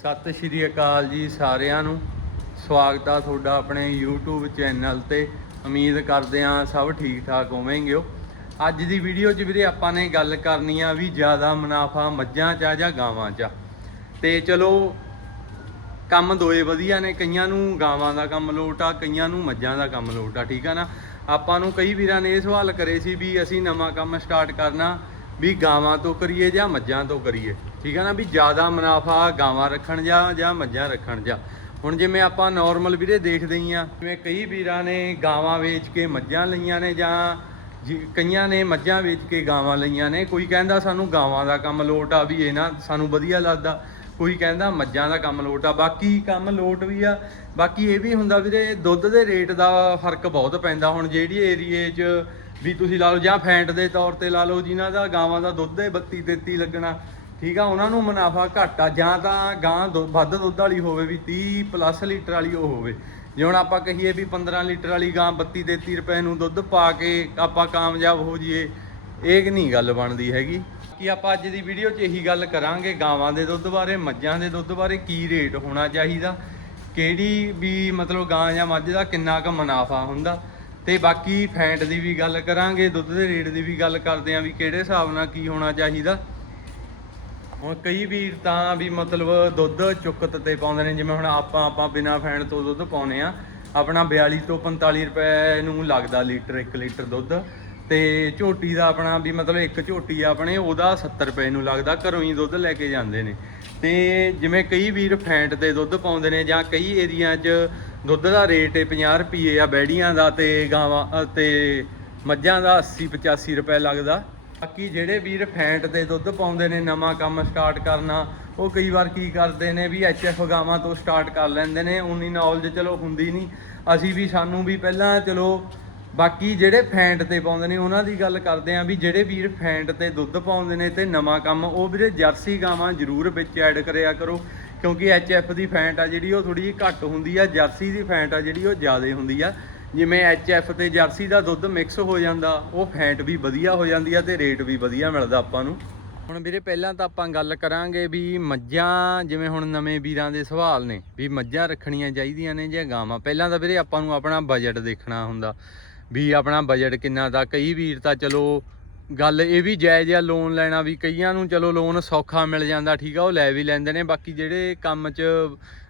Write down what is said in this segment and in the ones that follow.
ਸਤਿ ਸ਼੍ਰੀ ਅਕਾਲ ਜੀ ਸਾਰਿਆਂ ਨੂੰ। ਸਵਾਗਤ ਆ ਤੁਹਾਡਾ ਆਪਣੇ YouTube ਚੈਨਲ ਤੇ। ਉਮੀਦ ਕਰਦੇ ਆ ਸਭ ਠੀਕ ਠਾਕ ਹੋਵੇਂਗੇ ਅੱਜ ਦੀ ਵੀਡੀਓ 'ਚ ਵੀਰੇ ਆਪਾਂ ਨੇ ਗੱਲ ਕਰਨੀ ਆ ਵੀ ਜ਼ਿਆਦਾ ਮੁਨਾਫਾ ਮੱਝਾਂ 'ਚ ਆ ਜਾਂ ਗਾਵਾਂ 'ਚ ਆ। ਤੇ ਚਲੋ, ਕੰਮ ਦੋਏ ਵਧੀਆ ਨੇ, ਕਈਆਂ ਨੂੰ ਗਾਵਾਂ ਦਾ ਕੰਮ ਲੋਟ ਆ, ਕਈਆਂ ਨੂੰ ਮੱਝਾਂ ਦਾ ਕੰਮ ਲੋਟ ਆ, ਠੀਕ ਆ ਨਾ? ਆਪਾਂ ਨੂੰ ਕਈ ਵੀਰਾਂ ਨੇ ਇਹ ਸਵਾਲ ਕਰੇ ਸੀ ਵੀ ਅਸੀਂ ਨਵਾਂ ਕੰਮ ਸਟਾਰਟ ਕਰਨਾ, ਵੀ ਗਾਵਾਂ ਤੋਂ ਕਰੀਏ ਜਾਂ ਮੱਝਾਂ ਤੋਂ ਕਰੀਏ। ਠੀਕ ਆ ਨਾ ਵੀ ਜ਼ਿਆਦਾ ਮੁਨਾਫਾ ਗਾਵਾਂ ਰੱਖਣ ਜਾਂ ਜਾਂ ਮੱਝਾਂ ਰੱਖਣ ਜਾਂ। ਹੁਣ ਜਿਵੇਂ ਆਪਾਂ ਨਾਰਮਲ ਵੀਰੇ ਦੇਖਦੇ ਹੀ ਆ, ਜਿਵੇਂ ਕਈ ਵੀਰਾਂ ਨੇ ਗਾਵਾਂ ਵੇਚ ਕੇ ਮੱਝਾਂ ਲਈਆਂ ਨੇ ਜਾਂ ਜੀ- ਕਈਆਂ ਨੇ ਮੱਝਾਂ ਵੇਚ ਕੇ ਗਾਵਾਂ ਲਈਆਂ ਨੇ, ਕੋਈ ਕਹਿੰਦਾ ਸਾਨੂੰ ਗਾਵਾਂ ਦਾ ਕੰਮ ਲੋਟ ਆ ਵੀ ਇਹ ਨਾ ਸਾਨੂੰ ਵਧੀਆ ਲੱਗਦਾ, ਕੋਈ ਕਹਿੰਦਾ ਮੱਝਾਂ ਦਾ ਕੰਮ ਲੋਟ ਆ, ਬਾਕੀ ਕੰਮ ਲੋਟ ਵੀ ਆ। ਬਾਕੀ ਇਹ ਵੀ ਹੁੰਦਾ ਵੀਰੇ, ਦੁੱਧ ਦੇ ਰੇਟ ਦਾ ਫ਼ਰਕ ਬਹੁਤ ਪੈਂਦਾ, ਹੁਣ ਜਿਹੜੀ ਏਰੀਏ 'ਚ ਵੀ ਤੁਸੀਂ ਲਾ ਲਓ ਜਾਂ ਫੈਂਟ ਦੇ ਤੌਰ ਤੇ ਲਾ ਲਓ, ਜਿਨ੍ਹਾਂ ਦਾ ਗਾਵਾਂ ਦਾ ਦੁੱਧ ਹੈ 32 33 ਲੱਗਣਾ ਠੀਕ ਆ, ਉਹਨਾਂ ਨੂੰ ਮੁਨਾਫਾ ਘੱਟ ਆ, ਜਾਂ ਤਾਂ ਗਾਂ ਦੁ- ਵੱਧ ਦੁੱਧ ਵਾਲੀ ਹੋਵੇ ਵੀ 30 ਪਲੱਸ ਲੀਟਰ ਵਾਲੀ ਉਹ ਹੋਵੇ। ਜੇ ਹੁਣ ਆਪਾਂ ਕਹੀਏ ਵੀ 15 ਲੀਟਰ ਵਾਲੀ ਗਾਂ 32 33 ਰੁਪਏ ਨੂੰ ਦੁੱਧ ਪਾ ਕੇ ਆਪਾਂ ਕਾਮਯਾਬ ਹੋ ਜਾਈਏ, ਇਹ ਨਹੀਂ ਗੱਲ ਬਣਦੀ ਹੈਗੀ? ਕਿ ਆਪਾਂ ਅੱਜ ਦੀ ਵੀਡੀਓ 'ਚ ਇਹੀ ਗੱਲ ਕਰਾਂਗੇ, ਗਾਵਾਂ ਦੇ ਦੁੱਧ ਬਾਰੇ, ਮੱਝਾਂ ਦੇ ਦੁੱਧ ਬਾਰੇ, ਕੀ ਰੇਟ ਹੋਣਾ ਚਾਹੀਦਾ? ਕਿਹੜੀ ਵੀ ਮਤਲਬ ਗਾਂ ਜਾਂ ਮੱਝ ਦਾ ਕਿੰਨਾ ਕੁ ਮੁਨਾਫਾ ਹੁੰਦਾ? ਤੇ ਬਾਕੀ ਫੈਂਟ ਦੀ ਵੀ ਗੱਲ ਕਰਾਂਗੇ, ਦੁੱਧ ਦੇ ਰੇਟ ਦੀ ਵੀ ਗੱਲ ਕਰਦੇ ਆਂ ਵੀ ਕਿਹੜੇ ਹਿਸਾਬ ਨਾਲ ਕੀ ਹੋਣਾ ਚਾਹੀਦਾ? ਹੁਣ ਕਈ ਵੀਰ ਤਾਂ ਵੀ ਮਤਲਬ ਦੁੱਧ ਚੁੱਕਤ ਤੇ ਪਾਉਂਦੇ ਨੇ ਜਿਵੇਂ ਹੁਣ ਆਪਾਂ ਆਪਾਂ ਬਿਨਾ ਫੈਨ ਤੋਂ ਦੁੱਧ ਪਾਉਨੇ ਆ ਆਪਣਾ 42 ਤੋਂ 45 ਰੁਪਏ ਨੂੰ ਲੱਗਦਾ ਲੀਟਰ 1 ਲੀਟਰ ਦੁੱਧ। ਤੇ ਝੋਟੀ ਦਾ ਆਪਣਾ ਵੀ ਮਤਲਬ ਇੱਕ ਝੋਟੀ ਆ ਆਪਣੇ ਉਹਦਾ 70 ਰੁਪਏ ਨੂੰ ਲੱਗਦਾ ਘਰੋਂ ਹੀ ਦੁੱਧ ਲੈ ਕੇ ਜਾਂਦੇ ਨੇ। ਤੇ ਜਿਵੇਂ ਕਈ ਵੀਰ ਫੈਂਟ ਤੇ ਦੁੱਧ ਪਾਉਂਦੇ ਨੇ ਜਾਂ ਕਈ ਏਰੀਆ 'ਚ ਦੁੱਧ ਦਾ ਰੇਟ 50 ਰੁਪਏ ਆ ਬੈੜੀਆਂ ਦਾ ਤੇ ਗਾਵਾਂ ਅ, ਤੇ ਮੱਝਾਂ ਦਾ 80 85 ਰੁਪਏ ਲੱਗਦਾ। ਬਾਕੀ ਜਿਹੜੇ ਵੀਰ ਫੈਂਟ ਤੇ ਦੁੱਧ ਪਾਉਂਦੇ ਨੇ, ਨਵਾਂ ਕੰਮ ਸਟਾਰਟ ਕਰਨਾ, ਉਹ ਕਈ ਵਾਰ ਕੀ ਕਰਦੇ ਨੇ ਵੀ ਐਚਐਫ ਗਾਵਾਂ ਤੋਂ ਸਟਾਰਟ ਕਰ ਲੈਂਦੇ ਨੇ ਉਨੀ ਨੌਲੇਜ ਚਲੋ ਹੁੰਦੀ ਨਹੀਂ। ਅਸੀਂ ਵੀ, ਸਾਨੂੰ ਵੀ ਪਹਿਲਾਂ ਚਲੋ ਬਾਕੀ ਜਿਹੜੇ ਫੈਂਟ ਤੇ ਪਾਉਂਦੇ ਨੇ, ਉਹਨਾਂ ਦੀ ਗੱਲ ਕਰਦੇ ਆਂ ਵੀ ਜਿਹੜੇ ਵੀਰ ਫੈਂਟ ਤੇ ਦੁੱਧ ਪਾਉਂਦੇ ਨੇ ਤੇ ਨਵਾਂ ਕੰਮ, ਉਹ ਵੀਰੇ ਜਰਸੀ ਗਾਵਾਂ ਜ਼ਰੂਰ ਵਿੱਚ ਐਡ ਕਰਿਆ ਕਰੋ। ਕਿਉਂਕਿ ਐਚਐਫ ਦੀ ਫੈਂਟ ਆ ਜਿਹੜੀ, ਉਹ ਥੋੜੀ ਜਿਹੀ ਘੱਟ ਹੁੰਦੀ ਆ, ਜਰਸੀ ਦੀ ਫੈਂਟ ਆ ਜਿਹੜੀ, ਉਹ ਜ਼ਿਆਦਾ ਹੁੰਦੀ ਆ। ਜਿਵੇਂ ਐਚਐਫ ਤੇ ਜਰਸੀ ਦਾ ਦੁੱਧ ਮਿਕਸ ਹੋ ਜਾਂਦਾ, ਉਹ ਫੈਂਟ ਵੀ ਵਧੀਆ ਹੋ ਜਾਂਦੀ ਆ ਤੇ ਰੇਟ ਵੀ ਵਧੀਆ ਮਿਲਦਾ ਆਪਾਂ ਨੂੰ। ਹੁਣ ਵੀਰੇ ਪਹਿਲਾਂ ਤਾਂ ਆਪਾਂ ਗੱਲ ਕਰਾਂਗੇ ਵੀ ਮੱਝਾਂ, ਜਿਵੇਂ ਹੁਣ ਨਵੇਂ ਵੀਰਾਂ ਦੇ ਸਵਾਲ ਨੇ, ਵੀ ਮੱਝਾਂ ਰੱਖਣੀਆਂ ਚਾਹੀਦੀਆਂ ਨੇ ਜਾਂ ਗਾਵਾਂ? ਪਹਿਲਾਂ ਤਾਂ ਵੀਰੇ ਆਪਾਂ ਨੂੰ ਆਪਣਾ ਬਜਟ ਦੇਖਣਾ ਹੁੰਦਾ, ਵੀ ਆਪਣਾ ਬਜਟ ਕਿੰਨਾ ਦਾ, ਕਈ ਵੀਰ ਤਾਂ ਚਲੋ ਗੱਲ ਇਹ ਵੀ ਜਾਇਜ਼ ਆ ਲੋਨ ਲੈਣਾ ਵੀ, ਕਈਆਂ ਨੂੰ ਚਲੋ ਲੋਨ ਸੌਖਾ ਮਿਲ ਜਾਂਦਾ, ਠੀਕ ਆ, ਉਹ ਲੈ ਵੀ ਲੈਂਦੇ ਨੇ, ਬਾਕੀ ਜਿਹੜੇ ਕੰਮ 'ਚ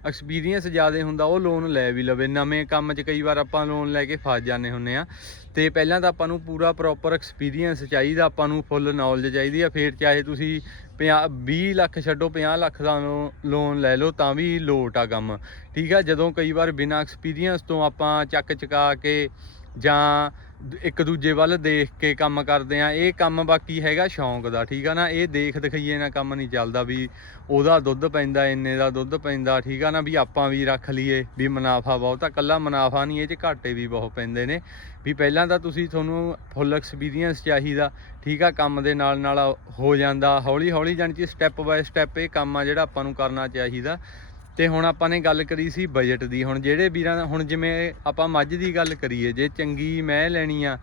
ਐਕਸਪੀਰੀਅੰਸ ਜ਼ਿਆਦਾ ਹੁੰਦਾ, ਉਹ ਲੋਨ ਲੈ ਵੀ ਲਵੇ। ਨਵੇਂ ਕੰਮ 'ਚ ਕਈ ਵਾਰ ਆਪਾਂ ਲੋਨ ਲੈ ਕੇ ਫਸ ਜਾਂਦੇ ਹੁੰਨੇ ਆ। ਤੇ ਪਹਿਲਾਂ ਤਾਂ ਆਪਾਂ ਨੂੰ ਪੂਰਾ ਪ੍ਰੋਪਰ ਐਕਸਪੀਰੀਅੰਸ ਚਾਹੀਦਾ, ਆਪਾਂ ਨੂੰ ਫੁੱਲ ਨੌਲੇਜ ਚਾਹੀਦੀ ਆ। ਫਿਰ ਚਾਹੇ ਤੁਸੀਂ 20 ਲੱਖ ਛੱਡੋ 50 ਲੱਖ ਦਾ ਲੋਨ ਲੈ ਲਓ, ਤਾਂ ਵੀ ਲੋਟ ਆ ਕੰਮ। ਠੀਕ ਆ, ਜਦੋਂ ਕਈ ਵਾਰ ਬਿਨਾਂ ਐਕਸਪੀਰੀਅੰਸ ਤੋਂ ਆਪਾਂ ਚੱਕ ਚਕਾ ਕੇ ਜਾਂ ਇੱਕ ਦੂਜੇ ਵੱਲ ਦੇਖ ਕੇ ਕੰਮ ਕਰਦੇ ਆ। ਇਹ ਕੰਮ ਬਾਕੀ ਹੈਗਾ ਸ਼ੌਂਕ ਦਾ, ਠੀਕ ਆ ਨਾ? ਇਹ ਦੇਖ ਦਿਖਾਈਏ ਨਾ ਕੰਮ ਨਹੀਂ ਚੱਲਦਾ ਵੀ ਉਹਦਾ ਦੁੱਧ ਪੈਂਦਾ, ਇੰਨੇ ਦਾ ਦੁੱਧ ਪੈਂਦਾ, ਠੀਕ ਆ ਨਾ? ਵੀ ਆਪਾਂ ਵੀ ਰੱਖ ਲਈਏ, ਵੀ ਮੁਨਾਫਾ ਬਹੁਤ ਆ। ਕੱਲਾ ਮੁਨਾਫਾ ਨਹੀਂ, ਇਹ ਚ ਘਾਟੇ ਵੀ ਬਹੁਤ ਪੈਂਦੇ ਨੇ। ਵੀ ਪਹਿਲਾਂ ਤਾਂ ਤੁਸੀਂ ਤੁਹਾਨੂੰ ਫੁੱਲ ਐਕਸਪੀਰੀਅੰਸ ਚਾਹੀਦਾ, ਠੀਕ ਆ? ਕੰਮ ਦੇ ਨਾਲ ਨਾਲ ਹੋ ਜਾਂਦਾ। ਹੌਲੀ ਹੌਲੀ ਜਾਣੀ ਕਿ ਸਟੈਪ ਬਾਏ ਸਟੈਪ ਇਹ ਕੰਮ ਆ ਜਿਹੜਾ ਆਪਾਂ ਨੂੰ ਕਰਨਾ ਚਾਹੀਦਾ। ਤੇ ਹੁਣ ਆਪਾਂ ਨੇ ਗੱਲ ਕਰੀ ਸੀ ਬਜਟ ਦੀ, ਹੁਣ ਜਿਹੜੇ ਵੀਰਾਂ ਹੁਣ ਜਿਵੇਂ ਆਪਾਂ ਮੱਝ ਦੀ ਗੱਲ ਕਰੀਏ, ਜੇ ਚੰਗੀ ਮੈਂ ਲੈਣੀ ਆ,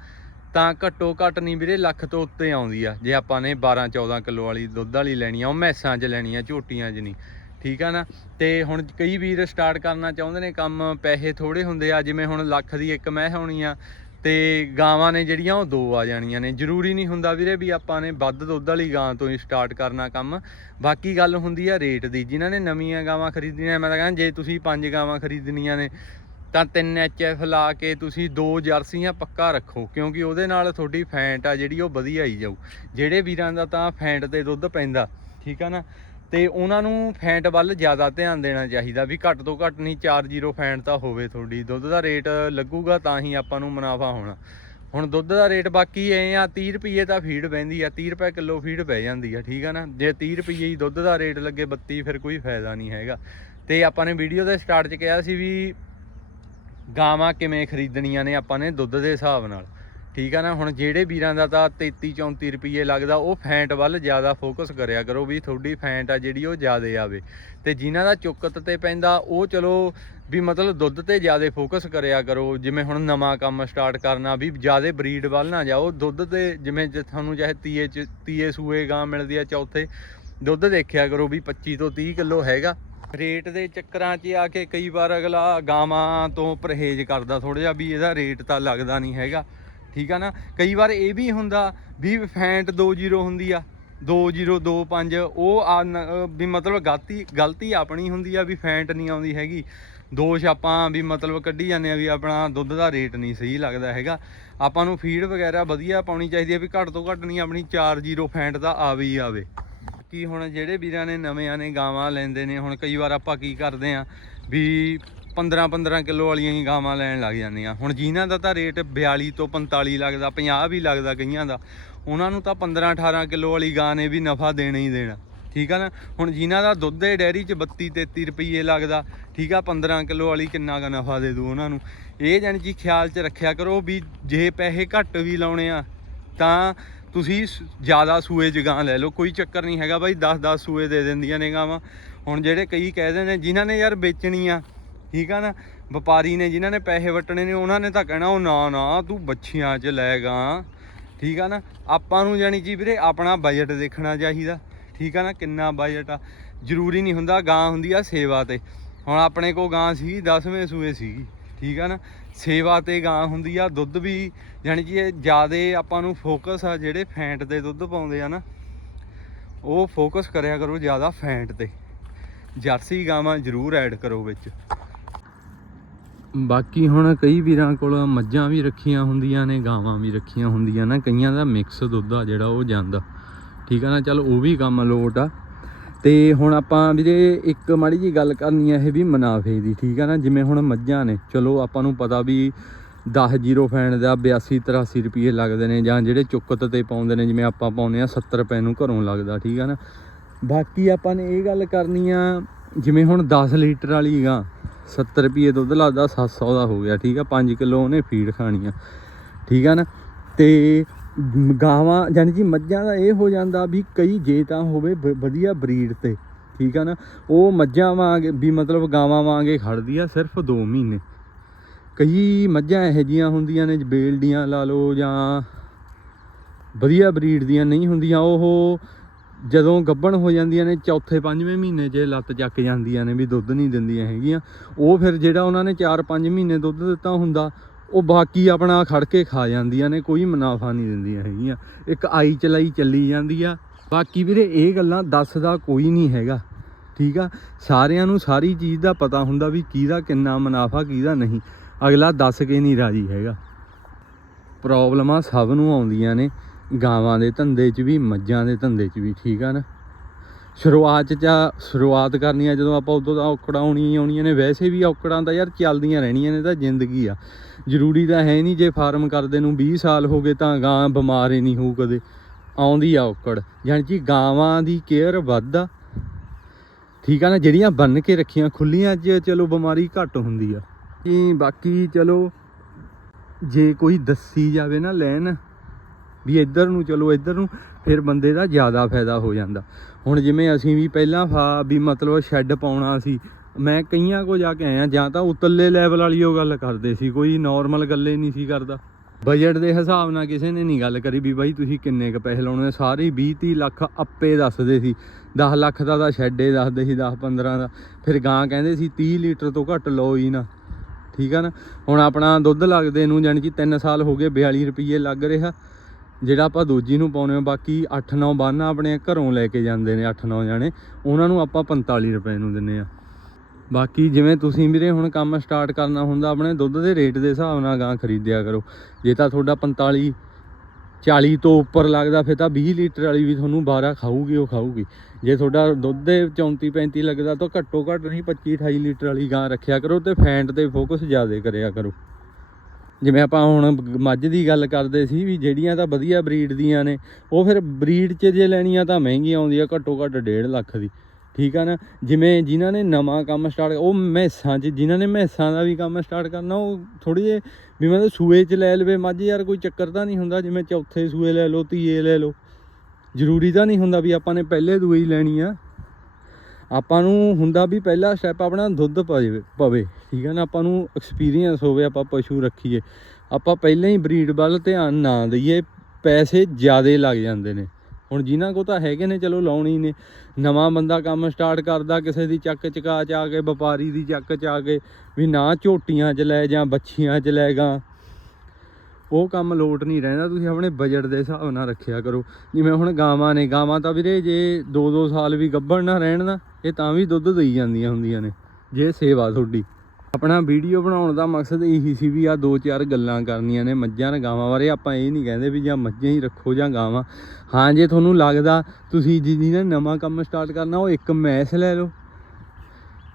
ਤਾਂ ਘੱਟੋ ਘੱਟ ਨਹੀਂ ਵੀਰੇ ਲੱਖ ਤੋਂ ਉੱਤੇ ਆਉਂਦੀ ਆ। ਜੇ ਆਪਾਂ ਨੇ 12 14 ਕਿਲੋ ਵਾਲੀ ਦੁੱਧ ਵਾਲੀ ਲੈਣੀ ਆ, ਉਹ ਮੈਸਾਂ 'ਚ ਲੈਣੀ ਆ, ਝੋਟੀਆਂ 'ਚ ਨਹੀਂ। ਠੀਕ ਆ ਨਾ? ਤੇ ਹੁਣ ਕਈ ਵੀਰ ਸਟਾਰਟ ਕਰਨਾ ਚਾਹੁੰਦੇ ਨੇ, ਕੰਮ ਪੈਸੇ ਥੋੜੇ ਹੁੰਦੇ ਆ, ਜਿਵੇਂ ਹੁਣ ਲੱਖ ਦੀ ਇੱਕ ਮੈਂ ਹੋਣੀ ਆ ਤੇ ਗਾਵਾਂ ਨੇ ਜਿਹੜੀਆਂ ਉਹ ਦੋ ਆ ਜਾਣੀਆਂ ਨੇ। ਜ਼ਰੂਰੀ ਨਹੀਂ ਹੁੰਦਾ ਵੀਰੇ ਵੀ ਆਪਾਂ ਨੇ ਵੱਧ ਦੁੱਧ ਵਾਲੀ ਗਾਂ ਤੋਂ ਹੀ ਸਟਾਰਟ ਕਰਨਾ ਕੰਮ। ਬਾਕੀ ਗੱਲ ਹੁੰਦੀ ਆ ਰੇਟ ਦੀ। ਜਿਨ੍ਹਾਂ ਨੇ ਨਵੀਆਂ ਗਾਵਾਂ ਖਰੀਦਣੀਆਂ, ਮੈਂ ਤਾਂ ਕਹਿੰਦਾ ਜੇ ਤੁਸੀਂ ਪੰਜ ਗਾਵਾਂ ਖਰੀਦਣੀਆਂ ਨੇ, ਤਾਂ ਤਿੰਨ ਐਚਐਫ ਲਾ ਕੇ ਤੁਸੀਂ ਦੋ ਜਰਸੀਆਂ ਪੱਕਾ ਰੱਖੋ। ਕਿਉਂਕਿ ਉਹਦੇ ਨਾਲ ਤੁਹਾਡੀ ਫੈਂਟ ਆ ਜਿਹੜੀ ਉਹ ਵਧੀਆ ਹੀ ਜਾਊ। ਜਿਹੜੇ ਵੀਰਾਂ ਦਾ ਤਾਂ ਫੈਂਟ ਤੇ ਦੁੱਧ ਪੈਂਦਾ, ਠੀਕ ਆ ਨਾ? ਤੇ ਉਹਨਾਂ ਨੂੰ ਫੈਂਟ ਵੱਲ ਜ਼ਿਆਦਾ ਧਿਆਨ ਦੇਣਾ ਚਾਹੀਦਾ ਵੀ ਘੱਟ ਤੋਂ ਘੱਟ ਨਹੀਂ 40 ਫੈਂਟ ਤਾਂ ਹੋਵੇ ਤੁਹਾਡੀ। ਦੁੱਧ ਦਾ ਰੇਟ ਲੱਗੂਗਾ ਤਾਂ ਹੀ ਆਪਾਂ ਨੂੰ ਮੁਨਾਫਾ ਹੋਣਾ। ਹੁਣ ਦੁੱਧ ਦਾ ਰੇਟ ਬਾਕੀ ਐ ਆ 30 ਰੁਪਏ ਤਾਂ ਫੀਡ ਬਹਿੰਦੀ ਆ 30 ਰੁਪਏ ਕਿਲੋ ਫੀਡ ਪੈ ਜਾਂਦੀ ਆ, ਠੀਕ ਆ ਨਾ? ਜੇ 30 ਰੁਪਏ ਹੀ ਦੁੱਧ ਦਾ ਰੇਟ ਲੱਗੇ 32 ਫਿਰ ਕੋਈ ਫਾਇਦਾ ਨਹੀਂ ਹੈਗਾ। ਤੇ ਆਪਾਂ ਨੇ ਵੀਡੀਓ ਦੇ ਸਟਾਰਟ 'ਚ ਕਿਹਾ ਸੀ ਵੀ ਗਾਵਾਂ ਕਿਵੇਂ ਖਰੀਦਣੀਆਂ ਨੇ ਆਪਾਂ ਨੇ ਦੁੱਧ ਦੇ ਹਿਸਾਬ ਨਾਲ। ਠੀਕ ਆ ਨਾ, ਹੁਣ ਜਿਹੜੇ ਵੀਰਾਂ ਦਾ ਤਾਂ 33 34 ਰੁਪਏ ਲੱਗਦਾ, ਉਹ ਫੈਂਟ ਵੱਲ ਜ਼ਿਆਦਾ ਫੋਕਸ ਕਰਿਆ ਕਰੋ ਵੀ ਤੁਹਾਡੀ ਫੈਂਟ ਆ ਜਿਹੜੀ ਉਹ ਜ਼ਿਆਦਾ ਆਵੇ। ਤੇ ਜਿਨ੍ਹਾਂ ਦਾ ਚੁੱਕਤ ਤੇ ਪੈਂਦਾ, ਉਹ ਚਲੋ ਵੀ ਮਤਲਬ ਦੁੱਧ ਤੇ ਜ਼ਿਆਦਾ ਫੋਕਸ ਕਰਿਆ ਕਰੋ। ਜਿਵੇਂ ਹੁਣ ਨਵਾਂ ਕੰਮ ਸਟਾਰਟ ਕਰਨਾ, ਵੀ ਜ਼ਿਆਦਾ ਬਰੀਡ ਵੱਲ ਨਾ ਜਾਓ। ਦੁੱਧ ਤੇ ਜਿਵੇਂ ਜੇ ਤੁਹਾਨੂੰ ਚਾਹੇ ਤੀਏ ਚ, ਤੀਏ ਸੂਏ ਗਾਂ ਮਿਲਦੀ ਆ ਚੌਥੇ, ਦੁੱਧ ਦੇਖਿਆ ਕਰੋ ਵੀ 25 ਤੋਂ 30 ਕਿਲੋ ਹੈਗਾ। ਰੇਟ ਦੇ ਚੱਕਰਾਂ 'ਚ ਆ ਕੇ ਕਈ ਵਾਰ ਅਗਲਾ ਗਾਵਾਂ ਤੋਂ ਪਰਹੇਜ਼ ਕਰਦਾ ਥੋੜਾ ਜਿਹਾ ਵੀ ਇਹਦਾ ਰੇਟ ਤਾਂ ਲੱਗਦਾ ਨਹੀਂ ਹੈਗਾ। ਠੀਕ ਆ ਨਾ? ਕਈ ਵਾਰ ਇਹ ਵੀ ਹੁੰਦਾ ਵੀ ਫੈਂਟ 20 ਹੁੰਦੀ ਆ 2025 ਉਹ ਆ ਵੀ ਮਤਲਬ ਗਲਤੀ ਗਲਤੀ ਆਪਣੀ ਹੁੰਦੀ ਆ ਵੀ ਫੈਂਟ ਨਹੀਂ ਆਉਂਦੀ ਹੈਗੀ। ਦੋਸ਼ ਆਪਾਂ ਵੀ ਮਤਲਬ ਕੱਢੀ ਜਾਂਦੇ ਆ ਵੀ ਆਪਣਾ ਦੁੱਧ ਦਾ ਰੇਟ ਨਹੀਂ ਸਹੀ ਲੱਗਦਾ ਹੈਗਾ। ਆਪਾਂ ਨੂੰ ਫੀਡ ਵਗੈਰਾ ਵਧੀਆ ਪਾਉਣੀ ਚਾਹੀਦੀ ਹੈ ਵੀ ਘੱਟ ਤੋਂ ਘੱਟ ਨਹੀਂ ਆਪਣੀ 40 ਫੈਂਟ ਦਾ ਆਵੇ ਹੀ ਆਵੇ। ਕੀ ਹੁਣ ਜਿਹੜੇ ਵੀਰਾਂ ਨੇ ਨਵੇਂ ਨੇ ਗਾਵਾਂ ਲੈਂਦੇ ਨੇ, ਹੁਣ ਕਈ ਵਾਰ ਆਪਾਂ ਕੀ ਕਰਦੇ ਆ ਵੀ 15 15 ਕਿਲੋ ਵਾਲੀਆਂ ਹੀ ਗਾਵਾਂ ਲੈਣ ਲੱਗ ਜਾਂਦੀਆਂ। ਹੁਣ ਜਿਨ੍ਹਾਂ ਦਾ ਤਾਂ ਰੇਟ 42 ਤੋਂ 45 ਲੱਗਦਾ 50 ਵੀ ਲੱਗਦਾ ਕਈਆਂ ਦਾ, ਉਹਨਾਂ ਨੂੰ ਤਾਂ 15 18 ਕਿਲੋ ਵਾਲੀ ਗਾਂ ਨੇ ਵੀ ਨਫਾ ਦੇਣਾ ਹੀ ਦੇਣਾ। ਠੀਕ ਆ ਨਾ? ਹੁਣ ਜਿਨ੍ਹਾਂ ਦਾ ਦੁੱਧ ਦੇ ਡੈਰੀ 'ਚ 32 33 ਰੁਪਏ ਲੱਗਦਾ, ਠੀਕ ਆ 15 ਕਿਲੋ ਵਾਲੀ ਕਿੰਨਾ ਕੁ ਨਫਾ ਦੇ ਦੂ ਉਹਨਾਂ ਨੂੰ। ਇਹ ਜਾਣੀ ਜੀ ਖਿਆਲ 'ਚ ਰੱਖਿਆ ਕਰੋ ਵੀ ਜੇ ਪੈਸੇ ਘੱਟ ਵੀ ਲਾਉਣੇ ਆ, ਤਾਂ ਤੁਸੀਂ ਸ- ਜ਼ਿਆਦਾ ਸੂਏ 'ਚ ਗਾਂ ਲੈ ਲਓ। ਕੋਈ ਚੱਕਰ ਨਹੀਂ ਹੈਗਾ ਬਾਈ 10 10 ਸੂਏ ਦੇ ਦਿੰਦੀਆਂ ਨੇ ਗਾਵਾਂ। ਹੁਣ ਜਿਹੜੇ ਕਈ ਕਹਿੰਦੇ ਨੇ, ਜਿਨ੍ਹਾਂ ਨੇ ਯਾਰ ਵੇਚਣੀ ਆ ਠੀਕ ਆ ਨਾ? ਵਪਾਰੀ ਨੇ ਜਿਨ੍ਹਾਂ ਨੇ ਪੈਸੇ ਵਟਣੇ ਨੇ, ਉਹਨਾਂ ਨੇ ਤਾਂ ਕਹਿਣਾ, ਉਹ ਨਾ ਨਾ, ਤੂੰ ਬੱਚੀਆਂ 'ਚ ਲੈ ਗਾਂ। ਠੀਕ ਆ ਨਾ? ਆਪਾਂ ਨੂੰ ਜਾਣੀ ਕਿ ਵੀਰੇ ਆਪਣਾ ਬਜਟ ਦੇਖਣਾ ਚਾਹੀਦਾ। ਠੀਕ ਆ ਨਾ? ਕਿੰਨਾ ਬਜਟ ਆ? ਜ਼ਰੂਰੀ ਨਹੀਂ ਹੁੰਦਾ, ਗਾਂ ਹੁੰਦੀ ਆ ਸੇਵਾ ਤੇ। ਹੁਣ ਆਪਣੇ ਕੋਲ ਗਾਂ ਸੀ 10ਵੇਂ ਸੂਏ ਸੀਗੀ ਠੀਕ ਆ ਨਾ? ਸੇਵਾ ਤੇ ਗਾਂ ਹੁੰਦੀ ਆ, ਦੁੱਧ ਵੀ, ਜਾਣੀ ਕਿ ਇਹ ਜਿਆਦੇ ਆਪਾਂ ਨੂੰ ਫੋਕਸ ਆ ਜਿਹੜੇ ਫੈਂਟ ਦੇ ਦੁੱਧ ਪਾਉਂਦੇ ਆ ਨਾ, ਉਹ ਫੋਕਸ ਕਰਿਆ ਕਰੋ ਜ਼ਿਆਦਾ ਫੈਂਟ ਤੇ। ਜਰਸੀ ਗਾਵਾਂ ਜ਼ਰੂਰ ਐਡ ਕਰੋ ਵਿੱਚ। ਬਾਕੀ ਹੁਣ ਕਈ ਵੀਰਾਂ ਕੋਲ ਮੱਝਾਂ ਵੀ ਰੱਖੀਆਂ ਹੁੰਦੀਆਂ ਨੇ, ਗਾਵਾਂ ਵੀ ਰੱਖੀਆਂ ਹੁੰਦੀਆਂ ਨਾ, ਕਈਆਂ ਦਾ ਮਿਕਸ ਦੁੱਧ ਆ ਜਿਹੜਾ ਉਹ ਜਾਂਦਾ। ਠੀਕ ਆ ਨਾ? ਚਲ ਉਹ ਵੀ ਕੰਮ ਲੋਟ ਆ। ਤੇ ਹੁਣ ਆਪਾਂ ਵੀਰੇ ਇੱਕ ਮਾੜੀ ਜੀ ਗੱਲ ਕਰਨੀ ਆ ਇਹ ਵੀ ਮੁਨਾਫੇ ਦੀ, ਠੀਕ ਆ ਨਾ? ਜਿਵੇਂ ਹੁਣ ਮੱਝਾਂ ਨੇ, ਚਲੋ ਆਪਾਂ ਨੂੰ ਪਤਾ ਵੀ 10 ਜ਼ੀਰੋ ਫੈਨ ਦਾ 82 83 ਰੁਪਏ ਲੱਗਦੇ ਨੇ ਜਾਂ ਜਿਹੜੇ ਚੁੱਕਤ ਤੇ ਪਾਉਂਦੇ ਨੇ, ਜਿਵੇਂ ਆਪਾਂ ਪਾਉਂਦੇ ਆ 70 ਰੁਪਏ ਨੂੰ ਘਰੋਂ ਲੱਗਦਾ, ਠੀਕ ਆ ਨਾ? ਬਾਕੀ ਆਪਾਂ ਨੇ ਇਹ ਗੱਲ ਕਰਨੀ ਆ, ਜਿਵੇਂ ਹੁਣ 10 ਲੀਟਰ ਵਾਲੀ ਗਾਂ 70 ਰੁਪਏ ਦੁੱਧ ਲੱਗਦਾ 700 ਦਾ ਹੋ ਗਿਆ, ਠੀਕ ਆ? 5 ਕਿਲੋ ਉਹਨੇ ਫੀਡ ਖਾਣੀ ਆ, ਠੀਕ ਆ ਨਾ? ਤੇ ਗਾਵਾਂ ਯਾਨੀ ਜੀ ਮੱਝਾਂ ਦਾ ਇਹ ਹੋ ਜਾਂਦਾ ਵੀ ਕਈ ਜੇ ਤਾਂ ਹੋਵੇ ਵ- ਵਧੀਆ ਬਰੀਡ ਤੇ, ਠੀਕ ਆ ਨਾ? ਉਹ ਮੱਝਾਂ ਵਾਂਗ, ਵੀ ਮਤਲਬ ਗਾਵਾਂ ਵਾਂਗੇ ਖੜਦੀ ਆ ਸਿਰਫ 2 ਮਹੀਨੇ। ਕਈ ਮੱਝਾਂ ਇਹੋ ਜੀਆਂ ਹੁੰਦੀਆਂ ਨੇ, ਬੇਲਡੀਆਂ ਲਾ ਲਓ ਜਾਂ ਵਧੀਆ ਬਰੀਡ ਦੀਆਂ ਨਹੀਂ ਹੁੰਦੀਆਂ, ਉਹ ਜਦੋਂ ਗੱਭਣ ਹੋ ਜਾਂਦੀਆਂ ਨੇ, ਚੌਥੇ ਪੰਜਵੇਂ ਮਹੀਨੇ 'ਚ ਲੱਤ ਚੱਕ ਜਾਂਦੀਆਂ ਨੇ ਵੀ ਦੁੱਧ ਨਹੀਂ ਦਿੰਦੀਆਂ ਹੈਗੀਆਂ, ਉਹ ਫਿਰ ਜਿਹੜਾ ਉਹਨਾਂ ਨੇ 4-5 ਮਹੀਨੇ ਦੁੱਧ ਦਿੱਤਾ ਹੁੰਦਾ, ਉਹ ਬਾਕੀ ਆਪਣਾ ਖੜ ਕੇ ਖਾ ਜਾਂਦੀਆਂ ਨੇ, ਕੋਈ ਮੁਨਾਫਾ ਨਹੀਂ ਦਿੰਦੀਆਂ ਹੈਗੀਆਂ। ਇੱਕ ਆਈ ਚਲਾਈ ਚੱਲੀ ਜਾਂਦੀ ਆ। ਬਾਕੀ ਵੀਰੇ, ਇਹ ਗੱਲਾਂ ਦੱਸਦਾ ਕੋਈ ਨਹੀਂ ਹੈਗਾ, ਠੀਕ ਆ? ਸਾਰਿਆਂ ਨੂੰ ਸਾਰੀ ਚੀਜ਼ ਦਾ ਪਤਾ ਹੁੰਦਾ ਵੀ ਕਿਹਦਾ ਕਿੰਨਾ ਮੁਨਾਫਾ, ਕਿਹਦਾ ਨਹੀਂ। ਅਗਲਾ ਦੱਸ ਕੇ ਨਹੀਂ ਰਾਜੀ ਹੈਗਾ। ਪ੍ਰੋਬਲਮਾਂ ਸਭ ਨੂੰ ਆਉਂਦੀਆਂ ਨੇ। ਗਾਵਾਂ ਦੇ ਧੰਦੇ 'ਚ ਵੀ, ਮੱਝਾਂ ਦੇ ਧੰਦੇ 'ਚ ਵੀ, ਠੀਕ ਆ ਨਾ? ਸ਼ੁਰੂਆਤ 'ਚ ਜਾਂ ਸ਼ੁਰੂਆਤ ਕਰਨੀ ਆ, ਜਦੋਂ ਆਪਾਂ ਉਦੋਂ ਤਾਂ ਔਕੜਾਂ ਆਉਣੀਆਂ ਆਉਣੀਆਂ ਨੇ, ਵੈਸੇ ਵੀ ਔਕੜਾਂ ਤਾਂ ਯਾਰ ਚੱਲਦੀਆਂ ਰਹਿਣੀਆਂ ਨੇ ਤਾਂ ਜ਼ਿੰਦਗੀ ਆ। ਜ਼ਰੂਰੀ ਤਾਂ ਹੈ ਨਹੀਂ ਜੇ ਫਾਰਮ ਕਰਦੇ ਨੂੰ 20 ਸਾਲ ਹੋ ਗਏ ਤਾਂ ਗਾਂ ਬਿਮਾਰ ਹੀ ਨਹੀਂ ਹੋਊ ਕਦੇ। ਆਉਂਦੀ ਆ ਔਕੜ, ਯਾਨੀ ਕਿ ਗਾਵਾਂ ਦੀ ਕੇਅਰ ਵੱਧ ਆ। ਠੀਕ ਆ ਨਾ, ਜਿਹੜੀਆਂ ਬੰਨ ਕੇ ਰੱਖੀਆਂ, ਖੁੱਲੀਆਂ 'ਚ ਚਲੋ ਬਿਮਾਰੀ ਘੱਟ ਹੁੰਦੀ ਆ। ਜੀ, ਬਾਕੀ ਚਲੋ, ਜੇ ਕੋਈ ਦੱਸੀ ਜਾਵੇ ਨਾ ਲੈਣ ਵੀ ਇੱਧਰ ਨੂੰ ਚਲੋ, ਇੱਧਰ ਨੂੰ, ਫਿਰ ਬੰਦੇ ਦਾ ਜ਼ਿਆਦਾ ਫਾਇਦਾ ਹੋ ਜਾਂਦਾ। ਹੁਣ ਜਿਵੇਂ ਅਸੀਂ ਵੀ ਪਹਿਲਾਂ ਫਾ, ਵੀ ਮਤਲਬ ਸ਼ੈੱਡ ਪਾਉਣਾ ਸੀ, ਮੈਂ ਕਈਆਂ ਕੋ ਜਾ ਕੇ ਆਇਆ, ਜਾਂ ਤਾਂ ਉਤਲੇ ਲੈਵਲ ਵਾਲੀ ਉਹ ਗੱਲ ਕਰਦੇ ਸੀ, ਕੋਈ ਨਾਰਮਲ ਗੱਲੇ ਨਹੀਂ ਸੀ ਕਰਦਾ। ਬਜਟ ਦੇ ਹਿਸਾਬ ਨਾਲ ਕਿਸੇ ਨੇ ਨਹੀਂ ਗੱਲ ਕਰੀ ਵੀ ਬਾਈ ਤੁਸੀਂ ਕਿੰਨੇ ਕ ਪੈਸੇ ਲਾਉਣੇ, ਸਾਰੇ 20 30 ਲੱਖ ਅੱਪੇ ਦੱਸਦੇ ਸੀ। 10 ਲੱਖ ਦਾ ਤਾਂ ਸ਼ੈੱਡੇ ਦੱਸਦੇ ਸੀ 10 15 ਦਾ। ਫਿਰ ਗਾਂ ਕਹਿੰਦੇ ਸੀ 30 ਲੀਟਰ ਤੋਂ ਘੱਟ ਲਓ ਹੀ ਨਾ। ਠੀਕ ਆ ਨਾ? ਹੁਣ ਆਪਣਾ ਦੁੱਧ ਲੱਗਦੇ ਨੂੰ, ਜਾਣੀ ਕਿ 3 ਸਾਲ ਹੋ ਗਏ 42 ਰੁਪਏ ਲੱਗ ਰਿਹਾ। ਜਿਹੜਾ ਆਪਾਂ ਦੂਜੀ ਨੂੰ ਪਾਉਨੇ ਆ ਬਾਕੀ 8-9 ਬਾਨਾ ਆਪਣੇ ਘਰੋਂ ਲੈ ਕੇ ਜਾਂਦੇ ਨੇ 8-9 ਜਾਣੇ। ਉਹਨਾਂ ਨੂੰ ਆਪਾਂ 45 ਰੁਪਏ ਨੂੰ ਦਿੰਨੇ ਆ ਬਾਕੀ ਜਿਵੇਂ ਤੁਸੀਂ ਵੀਰੇ ਹੁਣ ਕੰਮ ਸਟਾਰਟ ਕਰਨਾ ਹੁੰਦਾ, ਆਪਣੇ ਦੁੱਧ ਦੇ ਰੇਟ ਦੇ ਹਿਸਾਬ ਨਾਲ ਗਾਂ ਖਰੀਦਿਆ ਕਰੋ। ਜੇ ਤਾਂ ਤੁਹਾਡਾ 45 40 ਤੋਂ ਉੱਪਰ ਲੱਗਦਾ, ਫਿਰ ਤਾਂ 20 ਲੀਟਰ ਵਾਲੀ ਵੀ ਤੁਹਾਨੂੰ 12 ਖਾਊਗੀ, ਉਹ ਖਾਊਗੀ। ਜੇ ਤੁਹਾਡਾ ਦੁੱਧ ਦੇ 34 35 ਲੱਗਦਾ, ਤਾਂ ਘੱਟੋ ਘੱਟ ਨਹੀਂ 25 28 ਲੀਟਰ ਵਾਲੀ ਗਾਂ ਰੱਖਿਆ ਕਰੋ ਤੇ ਫੈਂਟ ਤੇ ਫੋਕਸ ਜ਼ਿਆਦਾ ਕਰਿਆ ਕਰੋ। ਜਿਵੇਂ ਆਪਾਂ ਹੁਣ ਮੱਝ ਦੀ ਗੱਲ ਕਰਦੇ ਸੀ ਵੀ ਜਿਹੜੀਆਂ ਤਾਂ ਵਧੀਆ ਬਰੀਡ ਦੀਆਂ ਨੇ, ਉਹ ਫਿਰ ਬਰੀਡ 'ਚ ਜੇ ਲੈਣੀਆਂ ਤਾਂ ਮਹਿੰਗੀਆਂ ਆਉਂਦੀਆਂ, ਘੱਟੋ ਘੱਟ 1.5 ਲੱਖ ਦੀ। ਠੀਕ ਆ ਨਾ? ਜਿਵੇਂ ਜਿਨ੍ਹਾਂ ਨੇ ਨਵਾਂ ਕੰਮ ਸਟਾਰਟ ਉਹ ਮੈਸਾਂ 'ਚ, ਜਿਨ੍ਹਾਂ ਨੇ ਮੈਸਾਂ ਦਾ ਵੀ ਕੰਮ ਸਟਾਰਟ ਕਰਨਾ, ਉਹ ਥੋੜੀ ਜਿਹੇ ਵੀ ਮਤਲਬ ਸੂਏ 'ਚ ਲੈ ਲਵੇ। ਮੱਝ ਯਾਰ ਕੋਈ ਚੱਕਰ ਤਾਂ ਨਹੀਂ ਹੁੰਦਾ, ਜਿਵੇਂ ਚੌਥੇ ਸੂਏ ਲੈ ਲਓ, ਤੀਏ ਲੈ ਲਓ। ਜ਼ਰੂਰੀ ਤਾਂ ਨਹੀਂ ਹੁੰਦਾ ਵੀ ਆਪਾਂ ਨੇ ਪਹਿਲੇ ਦੂਏ ਲੈਣੀ ਆ। ਆਪਾਂ ਨੂੰ ਹੁੰਦਾ ਵੀ ਪਹਿਲਾ ਸਟੈਪ ਆਪਣਾ ਦੁੱਧ ਪਵੇ ਪਵੇ, ਠੀਕ ਹੈ ਨਾ? ਆਪਾਂ ਨੂੰ ਐਕਸਪੀਰੀਅੰਸ ਹੋਵੇ, ਆਪਾਂ ਪਸ਼ੂ ਰੱਖੀਏ। ਆਪਾਂ ਪਹਿਲਾਂ ਹੀ ਬਰੀਡ ਵੱਲ ਧਿਆਨ ਨਾ ਦਈਏ, ਪੈਸੇ ਜ਼ਿਆਦੇ ਲੱਗ ਜਾਂਦੇ ਨੇ। ਹੁਣ ਜਿਨ੍ਹਾਂ ਕੋ ਤਾਂ ਹੈਗੇ ਨੇ, ਚਲੋ ਲਾਉਣੀ ਨੇ। ਨਵਾਂ ਬੰਦਾ ਕੰਮ ਸਟਾਰਟ ਕਰਦਾ, ਕਿਸੇ ਦੀ ਚੱਕ ਚਕਾ ਚ ਆ ਕੇ ਵਪਾਰੀ ਦੀ ਚੱਕ ਚ ਆ ਕੇ ਵੀ ਨਾ ਝੋਟੀਆਂ ਚ ਲੈ ਜਾਂ ਬੱਚੀਆਂ ਚ ਲੈ ਗਾ ਉਹ ਕੰਮ ਲੋਟ ਨਹੀਂ ਰਹਿੰਦਾ, ਤੁਸੀਂ ਆਪਣੇ ਬਜਟ ਦੇ ਹਿਸਾਬ ਨਾਲ ਰੱਖਿਆ ਕਰੋ। ਜਿਵੇਂ ਹੁਣ ਗਾਵਾਂ ਨੇ, ਗਾਵਾਂ ਤਾਂ ਵੀਰੇ ਜੇ 2-2 ਸਾਲ ਵੀ ਗੱਭਣ ਨਾ ਰਹਿਣ ਨਾ ਇਹ ਤਾਂ ਵੀ ਦੁੱਧ ਦੇਈ ਜਾਂਦੀਆਂ ਹੁੰਦੀਆਂ ਨੇ, ਜੇ ਸੇਵਾ ਤੁਹਾਡੀ। ਆਪਣਾ ਵੀਡੀਓ ਬਣਾਉਣ ਦਾ ਮਕਸਦ ਇਹੀ ਸੀ ਵੀ ਆ ਦੋ ਚਾਰ ਗੱਲਾਂ ਕਰਨੀਆਂ ਨੇ ਮੱਝਾਂ ਤੇ ਬਾਰੇ। ਆਪਾਂ ਇਹ ਨਹੀਂ ਕਹਿੰਦੇ ਵੀ ਜਾਂ ਮੱਝਾਂ ਹੀ ਰੱਖੋ ਜਾਂ ਗਾਵਾਂ। ਹਾਂ, ਜੇ ਤੁਹਾਨੂੰ ਲੱਗਦਾ ਤੁਸੀਂ ਜਿਹਨੇ ਨਵਾਂ ਕੰਮ ਸਟਾਰਟ ਕਰਨਾ, ਉਹ ਇੱਕ ਮੈਸ ਲੈ ਲਓ,